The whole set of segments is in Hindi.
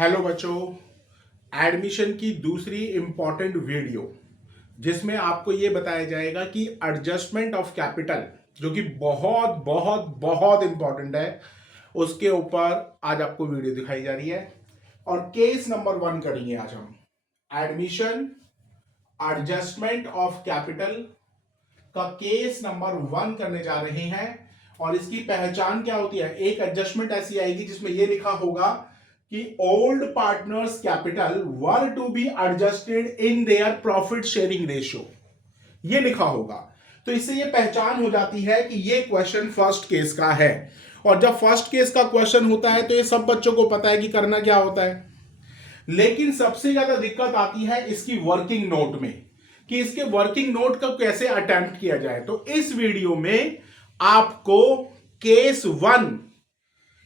हेलो बच्चों, एडमिशन की दूसरी इंपॉर्टेंट वीडियो जिसमें आपको ये बताया जाएगा कि एडजस्टमेंट ऑफ कैपिटल जो कि बहुत बहुत बहुत इंपॉर्टेंट है, उसके ऊपर आज आपको वीडियो दिखाई जा रही है। और केस नंबर 1 करेंगे आज हम। एडमिशन एडजस्टमेंट ऑफ कैपिटल का केस नंबर 1 करने जा रहे हैं। और इसकी पहचान क्या होती है? एक एडजस्टमेंट ऐसी आएगी जिसमें यह लिखा होगा कि old partners capital were to be adjusted in their profit sharing ratio, ये लिखा होगा। तो इससे ये पहचान हो जाती है कि ये क्वेश्चन फर्स्ट केस का है। और जब फर्स्ट केस का क्वेश्चन होता है तो ये सब बच्चों को पता है कि करना क्या होता है। लेकिन सबसे ज्यादा दिक्कत आती है इसकी वर्किंग नोट में, कि इसके वर्किंग नोट का कैसे अटेम्प्ट किया जाए। तो इस वीडियो में आपको केस 1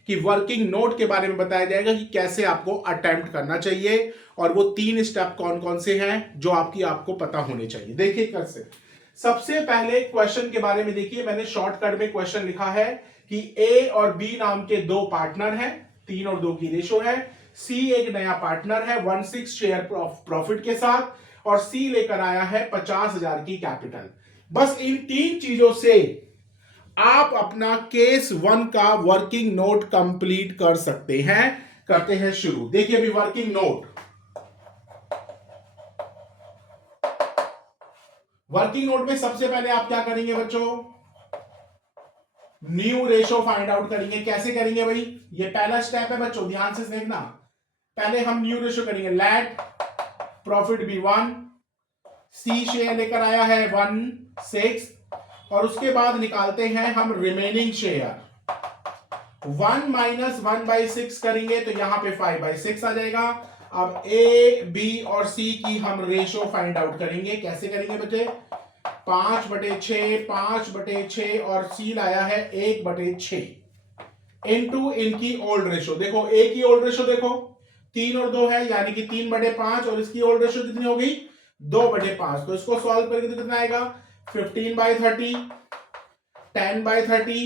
की वर्किंग नोट के बारे में बताया जाएगा कि कैसे आपको अटेम्प्ट करना चाहिए, और वो 3 स्टेप कौन कौन से हैं जो आपको पता होने चाहिए। देखिए कैसे। सबसे पहले क्वेश्चन के बारे में देखिए, मैंने शॉर्टकट में क्वेश्चन लिखा है कि ए और बी नाम के 2 पार्टनर हैं, 3 और 2 की रेशो है। सी एक नया पार्टनर है 1/6 शेयर प्रॉफिट के साथ, और सी लेकर आया है 50,000 की कैपिटल। बस इन 3 चीजों से आप अपना केस 1 का वर्किंग नोट कंप्लीट कर सकते हैं। करते हैं शुरू। देखिए अभी वर्किंग नोट। वर्किंग नोट में सबसे पहले आप क्या करेंगे बच्चों? न्यू रेशो फाइंड आउट करेंगे। कैसे करेंगे भाई? ये पहला स्टेप है बच्चों, ध्यान से देखना। पहले हम न्यू रेशो करेंगे। Late profit B 1, C share लेकर आया है 1/6, और उसके बाद निकालते हैं हम रिमेनिंग शेयर। 1 माइनस 1/6 करेंगे तो यहां पे 5/6 आ जाएगा। अब ए बी और सी की हम रेशो फाइंड आउट करेंगे। कैसे करेंगे बच्चे? 5/6, 5/6, और सी लाया है 1/6 इनटू इनकी ओल्ड रेशो। देखो ए की ओल्ड रेशो देखो 3 और 2 है, यानी कि 3/5, और इसकी ओल्ड रेशो कितनी हो गई? 2/5। तो इसको सॉल्व करके तो कितना आएगा? 15/30, 10/30।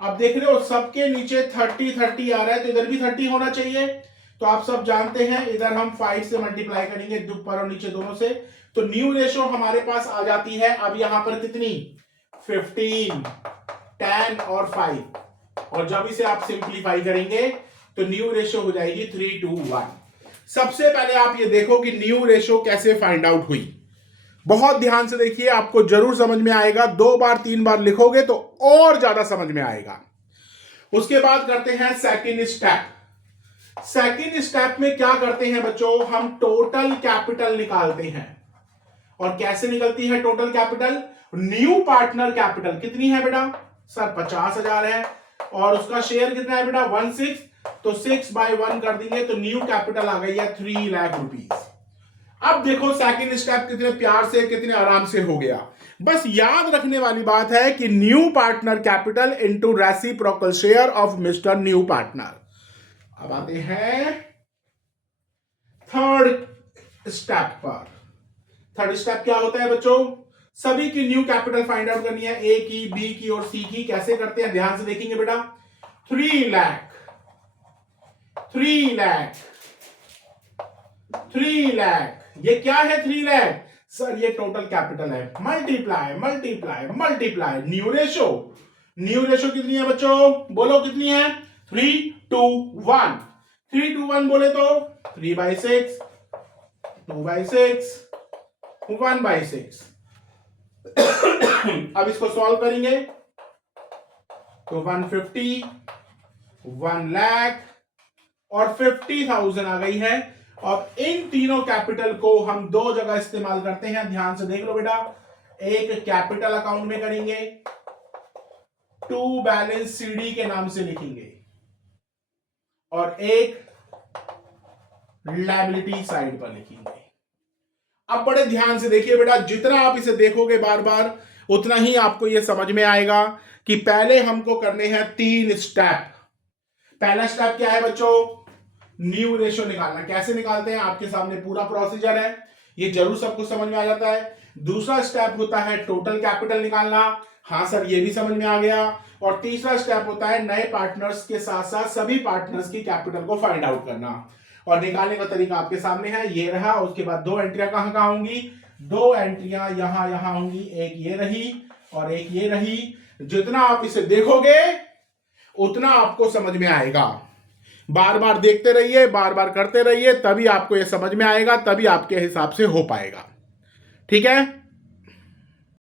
अब देख रहे हो सबके नीचे 30 आ रहा है, तो इधर भी 30 होना चाहिए। तो आप सब जानते हैं इधर हम 5 से मल्टीप्लाई करेंगे, ऊपर और नीचे दोनों से, तो न्यू रेशो हमारे पास आ जाती है अब यहां पर कितनी? 15, 10 और 5। और जब इसे आप सिंप्लीफाई करेंगे तो न्यू रेशो हो जाएगी 3:1। सबसे पहले आप ये देखो कि न्यू रेशो कैसे फाइंड आउट हुई। बहुत ध्यान से देखिए, आपको जरूर समझ में आएगा। 2 बार 3 बार लिखोगे तो और ज्यादा समझ में आएगा। उसके बाद करते हैं सेकंड स्टेप। सेकंड स्टेप में क्या करते हैं बच्चों? हम टोटल कैपिटल निकालते हैं। और कैसे निकलती है total capital? New partner capital कितनी है बेटा? सर 50,000 है, और उसका शेयर कितना है बेटा? 1/6। तो 6/1 कर देंगे तो न्यू कैपिटल आ गई है 3 लाख रुपीज। अब देखो सेकंड स्टेप कितने प्यार से, कितने आराम से हो गया। बस याद रखने वाली बात है कि new partner capital into reciprocal share of mister new partner. अब आते हैं थर्ड स्टेप पर। थर्ड स्टेप क्या होता है बच्चों? सभी की न्यू कैपिटल फाइंड आउट करनी है, ए की, बी की और सी की। कैसे करते हैं ध्यान से देखेंगे बेटा। 3 लाख, 3 लाख, 3 लाख। ये क्या है 3 लाख? सर ये टोटल कैपिटल है। Multiply multiply multiply new ratio. New ratio कितनी है बच्चों? बोलो कितनी है? 3:1। 3:1 बोले तो 3/6, 2/6, 1/6। अब इसको सॉल्व करेंगे तो 150, 1 लाख और 50,000 आ गई है। और इन तीनों कैपिटल को हम 2 जगह इस्तेमाल करते हैं। ध्यान से देख लो बेटा। एक कैपिटल अकाउंट में करेंगे, टू बैलेंस सीडी के नाम से लिखेंगे, और एक लायबिलिटी साइड पर लिखेंगे। अब बड़े ध्यान से देखिए बेटा, जितना आप इसे देखोगे बार बार उतना ही आपको यह समझ में आएगा कि पहले हमको करने हैं 3 स्टेप। पहला स्टेप क्या है बच्चों? न्यू रेशो निकालना। कैसे निकालते हैं? आपके सामने पूरा प्रोसीजर है, ये जरूर सबको समझ में आ जाता है। दूसरा स्टेप होता है टोटल कैपिटल निकालना। हाँ सर ये भी समझ में आ गया। और तीसरा स्टेप होता है नए पार्टनर्स के साथ साथ सभी पार्टनर्स की कैपिटल को फाइंड आउट करना। और निकालने का तरीका आपके सामने है, ये रहा। उसके बाद दो एंट्रियां कहां कहां होंगी, दो एंट्रियां यहां यहां होंगी, एक ये रही और एक ये रही। जितना आप इसे देखोगे उतना आपको समझ में आएगा। बार बार देखते रहिए, बार बार करते रहिए, तभी आपको यह समझ में आएगा, तभी आपके हिसाब से हो पाएगा। ठीक है।